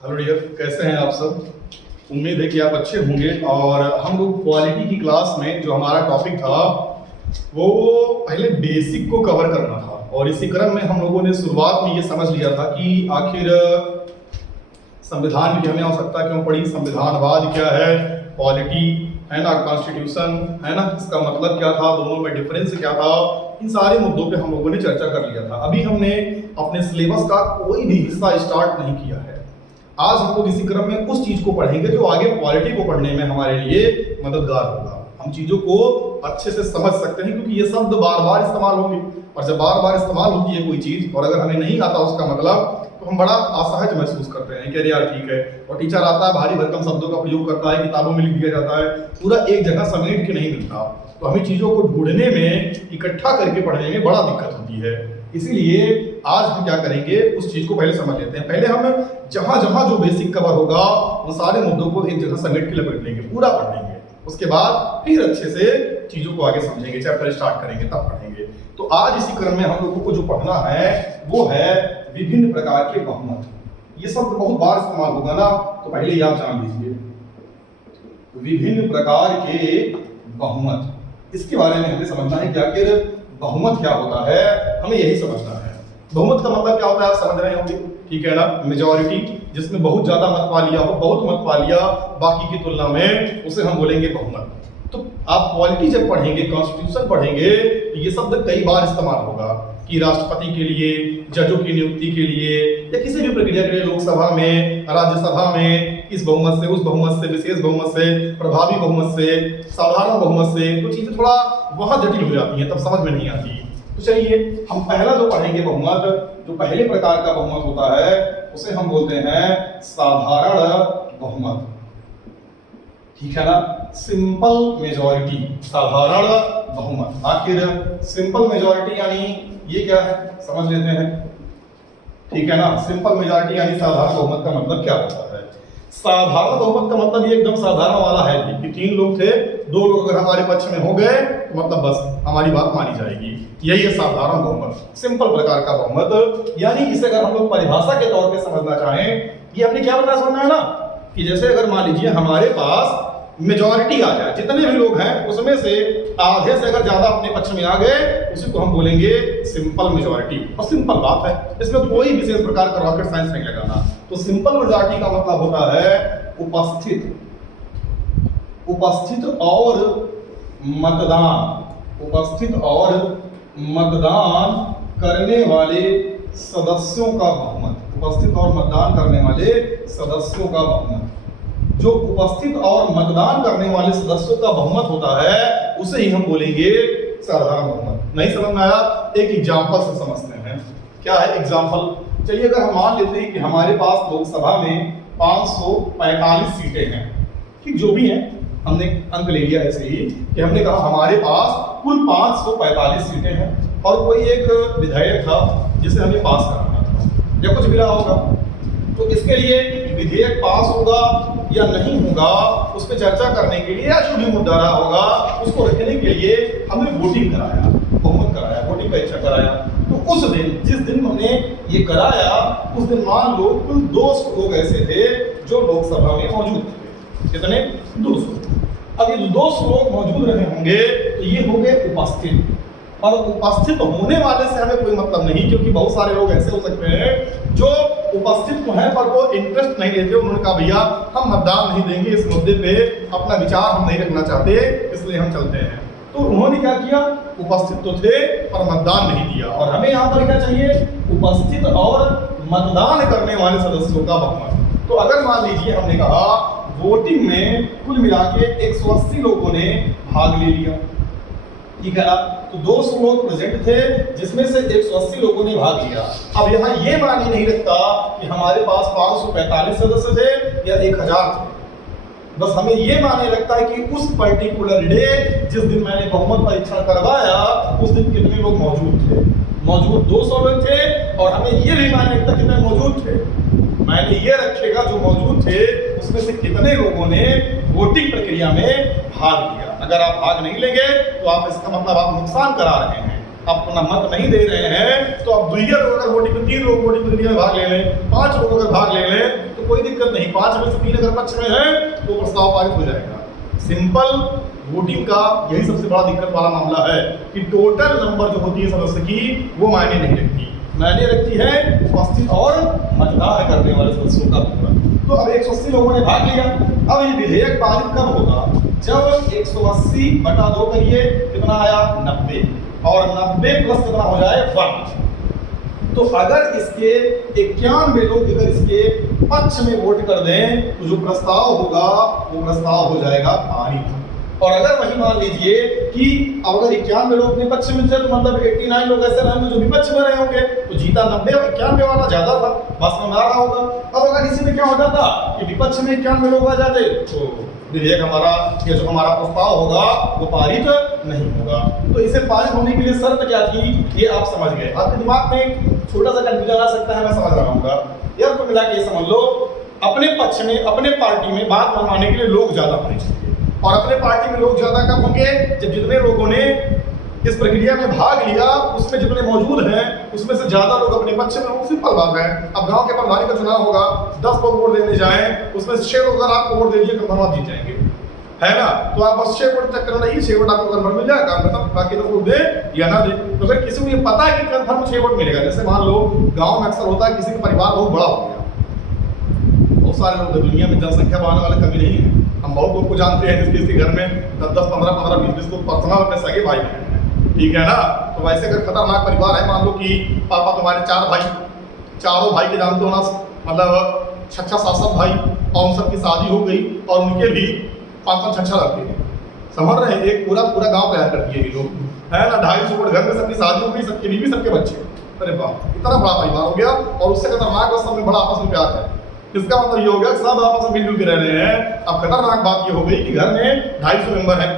Hello dear, कैसे हैं आप सब। उम्मीद है कि आप अच्छे होंगे। और हम लोग क्वालिटी की क्लास में जो हमारा टॉपिक था वो पहले बेसिक को कवर करना था, और इसी क्रम में हम लोगों ने शुरुआत में ये समझ लिया था कि आखिर संविधान की हमें आवश्यकता क्यों पड़ी, संविधानवाद क्या है, पॉलिटी है ना, कॉन्स्टिट्यूशन है ना, इसका मतलब क्या था, दोनों में डिफरेंस क्या था, इन सारे मुद्दों पे हम लोगों ने चर्चा कर लिया था। अभी हमने अपने सिलेबस का कोई भी हिस्सा स्टार्ट नहीं किया है। आज हम लोग इसी क्रम में उस चीज को पढ़ेंगे जो आगे पॉलिटी को पढ़ने में हमारे लिए मददगार होगा। हम चीजों को अच्छे से समझ सकते हैं क्योंकि ये शब्द बार बार इस्तेमाल होंगे, और जब बार बार इस्तेमाल होती है कोई चीज और अगर हमें नहीं आता उसका मतलब, तो हम बड़ा असहज महसूस करते हैं कि अरे यार ठीक है। और टीचर आता है, भारी भरकम शब्दों का प्रयोग करता है, किताबों में लिख दिया जाता है, पूरा एक जगह समेट के नहीं मिलता, तो हमें चीजों को ढूंढने में, इकट्ठा करके पढ़ने में बड़ा दिक्कत होती है। इसीलिए आज हम क्या करेंगे, उस चीज को पहले समझ लेते हैं। पहले हम जहां जहां जो बेसिक कवर होगा उन सारे मुद्दों को एक जगह समेट के लपेट लेंगे, पूरा पढ़ लेंगे। उसके बाद फिर अच्छे से चीजों को आगे समझेंगे, चैप्टर स्टार्ट करेंगे तब पढ़ेंगे। तो आज इसी क्रम में हम लोगों को जो पढ़ना है वो है विभिन्न प्रकार के बहुमत। ये शब्द बहुत बार इस्तेमाल होगा ना, तो पहले ही आप जान लीजिए विभिन्न प्रकार के बहुमत। इसके बारे में हमें समझना है कि आखिर बहुमत क्या होता है, हमें यही समझना है। बहुमत का मतलब क्या होता है आप समझ रहे होंगे, ठीक है ना। मेजॉरिटी, जिसमें बहुत ज्यादा मत पा लिया हो, बहुत मत पा लिया बाकी की तुलना में, उसे हम बोलेंगे बहुमत। तो आप पॉलिटी जब पढ़ेंगे, कॉन्स्टिट्यूशन पढ़ेंगे, तो ये शब्द कई बार इस्तेमाल होगा कि राष्ट्रपति के लिए, जजों की नियुक्ति के लिए, या किसी भी प्रक्रिया के लिए, लोकसभा में, राज्यसभा में, इस बहुमत से, उस बहुमत से, विशेष बहुमत से, प्रभावी बहुमत से, साधारण बहुमत से, तो चीजें थोड़ा वहां जटिल हो जाती हैं, तब समझ में नहीं आती। तो चलिए हम पहला जो पढ़ेंगे बहुमत, जो पहले प्रकार का बहुमत होता है उसे हम बोलते हैं साधारण बहुमत, ठीक है ना, सिंपल मेजॉरिटी, साधारण बहुमत। आखिर सिंपल मेजॉरिटी यानी ये क्या है, समझ लेते हैं, ठीक है ना। सिंपल मेजॉरिटी यानी साधारण बहुमत का मतलब क्या होता है। साधारण बहुमत का मतलब ये एकदम साधारण वाला है कि 3 लोग थे, 2 लोग अगर हमारे पक्ष में हो गए तो मतलब बस हमारी बात मानी जाएगी, यही है साधारण बहुमत, सिंपल प्रकार का बहुमत। यानी इसे अगर हम लोग परिभाषा के तौर पे समझना चाहें, ये हमने क्या बताया समझना है ना, कि जैसे अगर मान लीजिए हमारे पास मेजॉरिटी आ जाए, जितने भी लोग हैं उसमें से आधे से अगर ज्यादा अपने पक्ष में आ गए, उसी को हम बोलेंगे सिंपल मेजॉरिटी। और सिंपल बात है, इसमें कोई विशेष प्रकार का रॉकेट साइंस नहीं लगाना। तो सिंपल मेजॉरिटी का मतलब होता है उपस्थित और मतदान करने वाले सदस्यों का बहुमत। उपस्थित और मतदान करने वाले सदस्यों का बहुमत। जो उपस्थित और मतदान करने वाले सदस्यों का बहुमत होता है उसे ही हम बोलेंगे साधारण बहुमत। नहीं समझ में आया, एक एग्जांपल से समझते हैं। क्या है एग्जांपल, चलिए अगर हम मान लेते हैं कि हमारे पास लोकसभा में 545 सीटें हैं, ठीक, जो भी हैं, हमने अंक ले लिया ऐसे ही कि हमने कहा हमारे पास कुल 545 सीटें हैं, और कोई एक विधायक था जिसे हमें पास कराना था या कुछ मिला होगा। तो इसके लिए विधेयक पास होगा या नहीं होगा, उस पर चर्चा करने के लिए, या जो भी मुद्दा रहा होगा उसको रखने के लिए हमने वोटिंग कराया, बहुमत कराया, वोटिंग परीक्षा कराया। तो उस दिन, जिस दिन हमने ये कराया, उस दिन मान लो कुल 200 लोग ऐसे थे जो लोकसभा में मौजूद थे। कितने? 200। अब ये 200 लोग मौजूद रहे होंगे तो ये हो गए उपस्थित। और उपस्थित होने वाले से हमें कोई मतलब नहीं, क्योंकि बहुत सारे लोग ऐसे हो सकते हैं जो उपस्थित तो हैं पर वो इंटरेस्ट नहीं लेते। उन्होंने कहा भैया हम मतदान नहीं देंगे, इस मुद्दे पे अपना विचार हम नहीं रखना चाहते, इसलिए हम चलते हैं। तो उन्होंने क्या किया, उपस्थित तो थे पर मतदान नहीं दिया। और हमें यहाँ पर क्या चाहिए, उपस्थित और मतदान करने वाले सदस्यों का बहुमत। तो अगर मान लीजिए हमने कहा वोटिंग में कुल मिला के 180 लोगों ने भाग ले लिया, ठीक है ना, तो 200 लोग प्रेजेंट थे जिसमें से 180 लोगों ने भाग लिया। अब यहाँ ये मायने नहीं रखता कि हमारे पास 545 सदस्य थे या 1000 थे, बस हमें ये माने रखता है कि उस पर्टिकुलर डे, जिस दिन मैंने बहुमत परीक्षण करवाया, उस दिन कितने लोग मौजूद थे। मौजूद 200 लोग थे, और हमें ये भी माने रखता कितने मौजूद थे, मैंने ये रखेगा जो मौजूद थे उसमें से कितने लोगों ने वोटिंग प्रक्रिया में भाग लिया। अगर आप भाग नहीं लेंगे तो आप, इसका मतलब आप नुकसान करा रहे हैं, आप अपना मत नहीं दे रहे हैं। तो आप 2 लोग अगर वोटिंग में, 3 लोग वोटिंग प्रक्रिया में भाग ले लें, 5 लोग अगर भाग ले लें, तो कोई दिक्कत नहीं, 5 में से 3 अगर पक्ष में है तो प्रस्ताव पारित हो जाएगा। सिंपल वोटिंग का यही सबसे बड़ा दिक्कत वाला मामला है कि टोटल नंबर जो होती है सदस्य की वो मायने नहीं रखती, मायने रखती है उपस्थित और मतदान करने वाले सदस्यों का पूरा। तो अब 180 लोगों ने भाग लिया। अब ये विधेयक पारित कब होगा? जब 180/2 करिए कितना आया 90, और 90 प्लस कितना हो जाए 1। तो अगर इसके 91 लोग अगर इसके पक्ष में वोट कर दें तो जो प्रस्ताव होगा वो प्रस्ताव हो जाएगा पारित। और अगर वही मान लीजिए कि अगर 91 लोग अपने पक्ष में थे तो मतलब 89 लोग ऐसे रहे जो विपक्ष में रहे होंगे, तो जीता 90 और 91 वाला ज्यादा था, बस में आ रहा होगा। अब अगर इसी में क्या हो जाता कि विपक्ष में 91 लोग आ जाते तो विधेयक हमारा ये जो हमारा प्रस्ताव होगा वो पारित नहीं होगा। तो इसे पारित होने के लिए शर्त क्या थी ये आप समझ गए। आपके दिमाग में छोटा सा कंफ्यूजन आ सकता है, मैं समझ रहा हूँ। यार तो मिला के समझ लो, अपने पक्ष में अपने पार्टी में बात मनवाने के लिए लोग ज्यादा होने चाहिए। और अपने पार्टी में लोग ज्यादा कब होंगे? जब जितने लोगों ने इस प्रक्रिया में भाग लिया उसमें जितने मौजूद हैं उसमें से ज्यादा लोग अपने पक्ष में हों। सिंपल बात है। अब गांव के प्रधानी का चुनाव होगा, 10 लोग वोट देने जाएं, उसमें 6 लोग अगर आपको वोट दे दिए तो आप जीत जाएंगे, है ना? तो आप बस 6 वोट चक्कर नहीं, 6 वोट आपको कन्फर्म मिल जाएगा, मतलब बाकी तो वोट दे या ना दे। तो अगर किसी को ये पता है कि कन्फर्म 6 वोट मिलेगा, जैसे मान लो गाँव में अक्सर होता है किसी का परिवार बहुत बड़ा हो गया, बहुत सारे लोग, दुनिया में जनसंख्या बढ़ाने वाले कमी नहीं है, हम बहुत लोग को जानते हैं जिसके घर में 10, 15, 20 लोग पर्सनल अपने सगे भाई बहन हैं, ठीक है ना? तो वैसे अगर खतरनाक परिवार है, मान लो कि पापा तुम्हारे 4 भाई, चारों भाई के जानते हो ना, मतलब 6-7 भाई, और उन सबकी शादी हो गई और उनके भी 5-5, 6 लड़के हैं, समझ रहे हैं? एक पूरा गाँव तैयार कर दिए ये लोग, है ना? 250 वोट घर में सबकी शादी हो गई, सबके बीवी, सबके बच्चे। अरे वाह, इतना बड़ा परिवार हो गया। और उससे खतरनाक और सब में बड़ा आपस में प्यार है। इसका मतलब ये हो गया सब आपस में मिलजुल के रह रहे हैं। अब खतरनाक बात ये हो गई कि घर में 250 मेंबर है,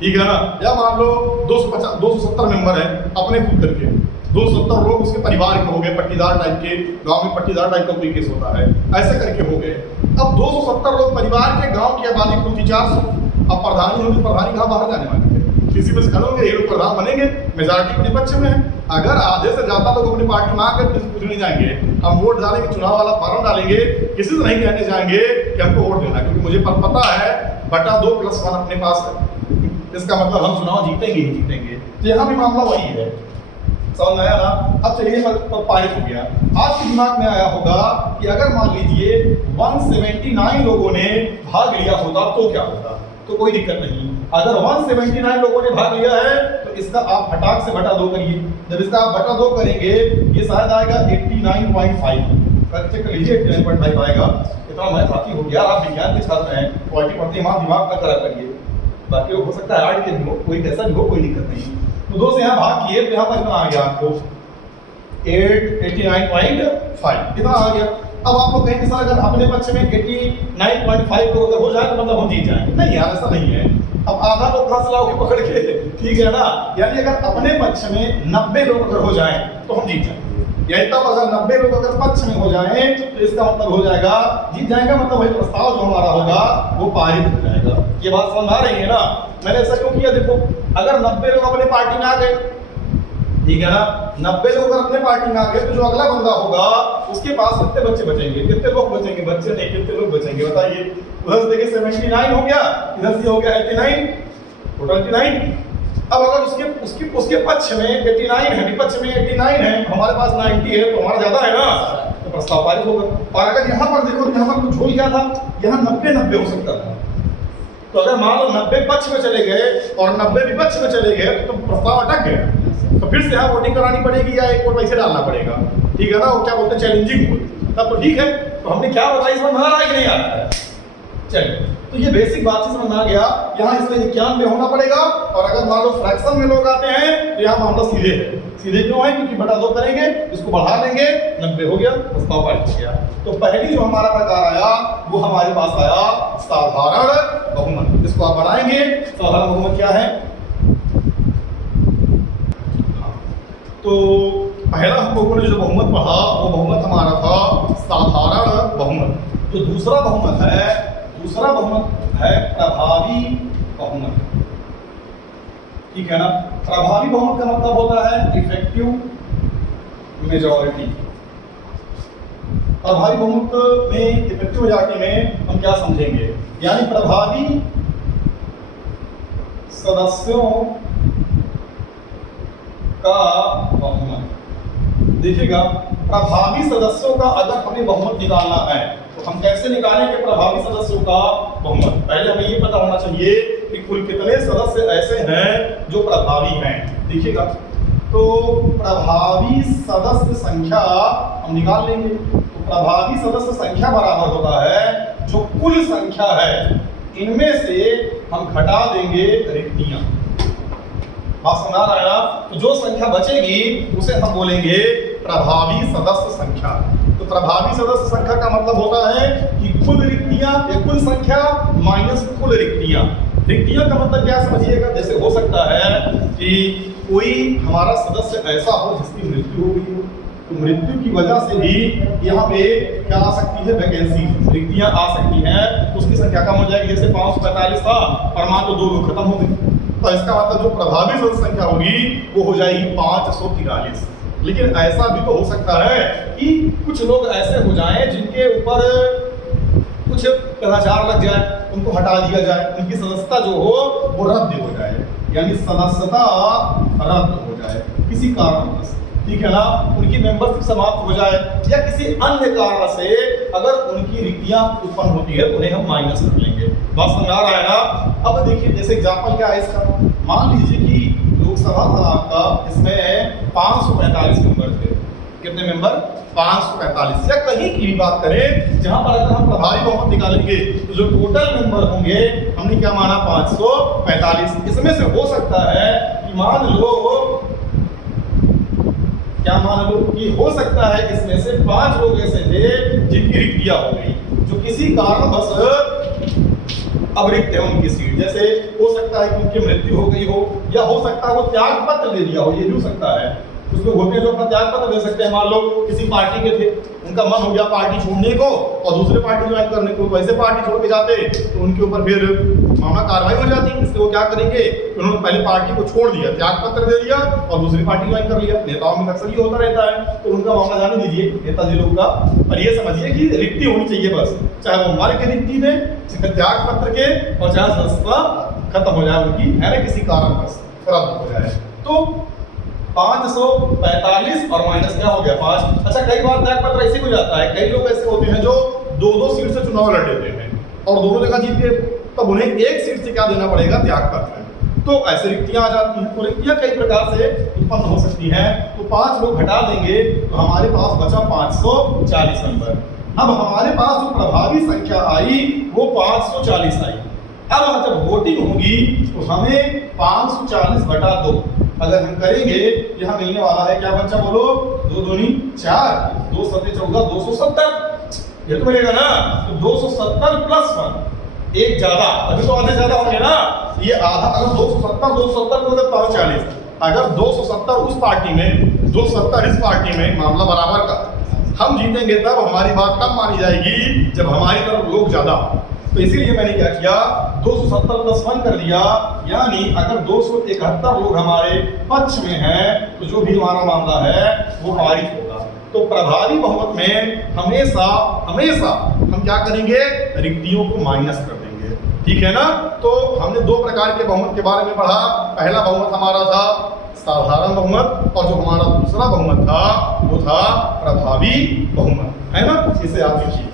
ठीक है ना? या मान लो 270 मेंबर है अपने खुद करके, 270 लोग उसके परिवार के हो गए, पट्टीदार टाइप के, गांव में पट्टीदार टाइप का कोई केस होता है, ऐसे करके हो गए। अब 270 लोग परिवार के, गांव की आबादी कुल थी 400। अब प्रधानी होगी, प्रधानी कहाँ बाहर जाने वाली है? किसी में से खड़ोगे, ये लोग प्रधान बनेंगे, मेजॉरिटी अपने पक्ष में है। अगर आधे से ज्यादा लोग अपनी पार्टी में आकर किसी पूछने जाएंगे, हम वोट डालेंगे, चुनाव वाला फॉर्म डालेंगे, किसी से नहीं कहने जाएंगे कि हमको वोट देना, क्योंकि मुझे पता है 2+1 अपने पास है, इसका मतलब हम चुनाव जीतेंगे ही जीतेंगे। तो यहाँ भी मामला वही है, समझ आया ना? अब चलिए पारित हो गया। आपके दिमाग में आया होगा कि अगर मान लीजिए 179 लोगों ने भाग लिया होता तो क्या होता? तो कोई दिक्कत नहीं। अगर 179 लोगों ने भाग लिया है तो इसका आप फटाक से बटा 2 करिए। जब इसका आप बटा 2 करेंगे ये शायद आएगा 89.5, चेक कर लीजिए 89.5 आएगा। इतना मैथ आती हो गया, आप विज्ञान के छात्र हैं, क्वालिटी पढ़ते हैं, दिमाग का करा करिए, बाकी हो सकता है आर्ट के भी हो, कोई कैसा भी हो, कोई दिक्कत नहीं। तो 2 से यहाँ भाग किए तो यहाँ पर कितना आ गया आपको 89.5 इतना आ गया। अब आप लोग कहेंगे सर अगर अपने पक्ष में 89.5 को अगर हो जाए तो मतलब हम जीत जाएंगे। नहीं यार, ऐसा नहीं है। अब आधा लोग कहाँ से लाओगे पकड़ के, ठीक है ना? यानी अगर अपने पक्ष में 90 लोग अगर हो जाएं तो हम जीत जाएंगे। यानी तब अगर 90 लोग अगर पक्ष में हो जाएं तो इसका मतलब हो जाएगा जीत जाएगा, मतलब वही प्रस्ताव जो हमारा होगा वो पारित हो जाएगा। ये बात समझ आ रही है ना? मैंने ऐसा क्यों किया? देखो, अगर 90 लोग अपने पार्टी में आ गए, ठीक है ना, 90 लोग अगर अपने पार्टी में आ गए तो जो अगला बंदा होगा उसके पास कितने बच्चे बचेंगे? कितने लोग बचेंगे? बच्चे नहीं, कितने लोग बचेंगे बताइए? उधर से देखिए 79 हो गया, इधर से हो गया 89, टोटल 89। अब अगर उसके पक्ष में 89 है, विपक्ष में 89 है, हमारे पास 90 है, तो हमारा ज्यादा है ना, तो प्रस्ताव पारित होगा। और अगर यहाँ पर देखो, यहाँ पर कुछ हो क्या था, यहाँ 90-90 हो सकता था। तो अगर मान लो 90 पक्ष में चले गए और 90 विपक्ष में चले गए तो प्रस्ताव अटक गया, तो फिर से यहाँ वोटिंग करानी पड़ेगी या एक वोट पैसे डालना पड़ेगा, ठीक है ना? वो क्या बोलते हैं, चैलेंजिंग वोट। तब तो ठीक है। तो हमने क्या बताया, समझ में आ रहा है कि नहीं आ रहा है? चलिए, तो ये बेसिक बात समझ में आ गया। यहाँ इसमें 91 होना पड़ेगा, और अगर मान लो फ्रैक्शन में लोग आते हैं तो यहाँ मामला सीधे है। सीधे क्यों है? क्योंकि बटा 2 करेंगे, इसको बढ़ा लेंगे, 90 हो गया, प्रस्ताव पारित हो गया। तो पहली जो हमारा प्रकार आया वो हमारे पास आया साधारण बहुमत। इसको आप बढ़ाएंगे, साधारण बहुमत क्या है? तो पहला हम लोगों ने जो बहुमत पढ़ा वो बहुमत हमारा था साधारण बहुमत। जो दूसरा बहुमत है प्रभावी बहुमत, ठीक है ना? प्रभावी बहुमत का मतलब होता है इफेक्टिव मेजॉरिटी। प्रभावी बहुमत में इफेक्टिव मेजॉरिटी में हम क्या समझेंगे, यानी प्रभावी सदस्यों का बहुमत। देखिएगा, प्रभावी सदस्यों का अगर हमें बहुमत निकालना है तो हम कैसे निकालेंगे प्रभावी सदस्यों का बहुमत। पहले हमें ये पता होना चाहिए कि कुल कितने सदस्य ऐसे हैं जो प्रभावी हैं। देखिएगा, तो प्रभावी सदस्य संख्या हम निकाल लेंगे। तो प्रभावी सदस्य संख्या बराबर होता है जो कुल संख्या है इनमें से हम घटा देंगे रिक्तियां। बात समझ आ रहा है ना? तो जो संख्या बचेगी उसे हम बोलेंगे प्रभावी सदस्य संख्या। तो प्रभावी सदस्य संख्या का मतलब होता है कि कुल रिक्तियां या कुल संख्या माइनस कुल रिक्तियां। रिक्तियां का मतलब क्या समझिएगा, जैसे हो सकता है कि कोई हमारा सदस्य ऐसा हो जिसकी मृत्यु हो गई हो, तो मृत्यु की वजह से भी यहाँ पे क्या आ सकती है, वैकेंसी, रिक्तियां आ सकती हैं। उसकी संख्या कम हो जाएगी। जैसे 545 था और मान लो 2 लोग खत्म हो गए, तो इसका मतलब जो प्रभावी सदस्य संख्या होगी वो हो जाएगी 543। लेकिन ऐसा भी तो हो सकता है कि कुछ लोग ऐसे हो जाएं जिनके ऊपर कुछ कदाचार लग जाए, उनको हटा दिया जाए, उनकी सदस्यता जो हो वो रद्द हो जाए, यानी सदस्यता रद्द हो जाए किसी कारणवश, ठीक है ना, उनकी मेंबरशिप समाप्त हो जाए या किसी अन्य कारण से अगर उनकी रिक्तियां उत्पन्न होती है तो उन्हें हम माइनस कर लेंगे। बात समझ आ रहा है ना? अब देखिए, जैसे एग्जांपल क्या है इसका, मान लीजिए कि लोकसभा था आपका, इसमें 545 मेंबर थे। कितने मेंबर? 545। या कहीं की भी बात करें जहां पर अगर हम प्रभावी बहुमत निकालेंगे तो जो टोटल मेंबर होंगे हमने क्या माना, 545। इसमें से हो सकता है कि मान लो कि हो सकता है इसमें से 5 लोग ऐसे थे जिनकी रिक्तियां हो गई, जो किसी कारणवश अब रिक्त है उनकी सीट। जैसे हो सकता है कि उनकी मृत्यु हो गई हो, या हो सकता है वो त्याग पत्र दे दिया हो, ये भी हो सकता है। कुछ लोग होते हैं जो अपना त्याग पत्र दे सकते हैं। मान लो किसी पार्टी के थे, उनका मन हो गया पार्टी छोड़ने को और दूसरे पार्टी ज्वाइन करने को, तो ऐसे पार्टी छोड़ के जाते तो उनके ऊपर फिर मामला कार्रवाई हो जाती। इसलिए वो क्या करेंगे, उन्होंने पहले पार्टी को छोड़ दिया, त्याग पत्र दे दिया और दूसरी पार्टी ज्वाइन कर लिया। नेताओं में अक्सर ये होता रहता है, तो उनका मामला जाने दीजिए नेताजी लोग का। और ये समझिए कि रिक्ति होनी चाहिए बस, चाहे वो मर के रिक्ति में, चाहे त्याग पत्र के, और चाहे सदस्यता खत्म हो जाए उनकी, है ना, किसी कारणवश रद्द हो जाए। तो 545 और माइनस क्या हो गया 5। अच्छा, कई बार त्याग पत्र ऐसे हो जाता है, कई लोग ऐसे होते हैं जो 2-2 सीट से चुनाव लड़ लेते हैं और दोनों जगह जीत गए, तब उन्हें एक सीट से क्या देना पड़ेगा, त्याग पत्र। तो ऐसे रिक्तियां आ जाती हैं। तो रिक्तियां कई प्रकार से उत्पन्न हो सकती हैं। तो 5 लोग घटा देंगे तो हमारे पास बचा 540 नंबर। अब हमारे पास जो प्रभावी संख्या आई वो 540 आई। अब जब वोटिंग होगी तो हमें 540/2 अगर हम करेंगे, यह मिलने वाला है क्या बच्चा, बोलो, 2 दूनी 4, 2 सत्ते 14, 270 ये तो मिलेगा ना। तो 270 + 1, एक ज्यादा, अभी तो आधे ज्यादा होंगे ना, ये आधा। अगर 270 को 540, अगर 270 उस पार्टी में, 270 इस पार्टी में, मामला बराबर का, हम जीतेंगे तब हमारी बात कम मानी जाएगी जब हमारी तरफ लोग ज्यादा। तो इसीलिए मैंने क्या किया, 270 + 1 कर दिया, यानी अगर 271 लोग हमारे पक्ष में हैं तो जो भी हमारा मामला है वो पारित होगा। तो प्रभावी बहुमत में हमेशा हम क्या करेंगे, रिक्तियों को माइनस कर देंगे, ठीक है ना। तो हमने 2 प्रकार के बहुमत के बारे में पढ़ा। पहला बहुमत हमारा था साधारण बहुमत, और जो हमारा दूसरा बहुमत था वो था प्रभावी बहुमत, है ना। इसे आप लिखिए।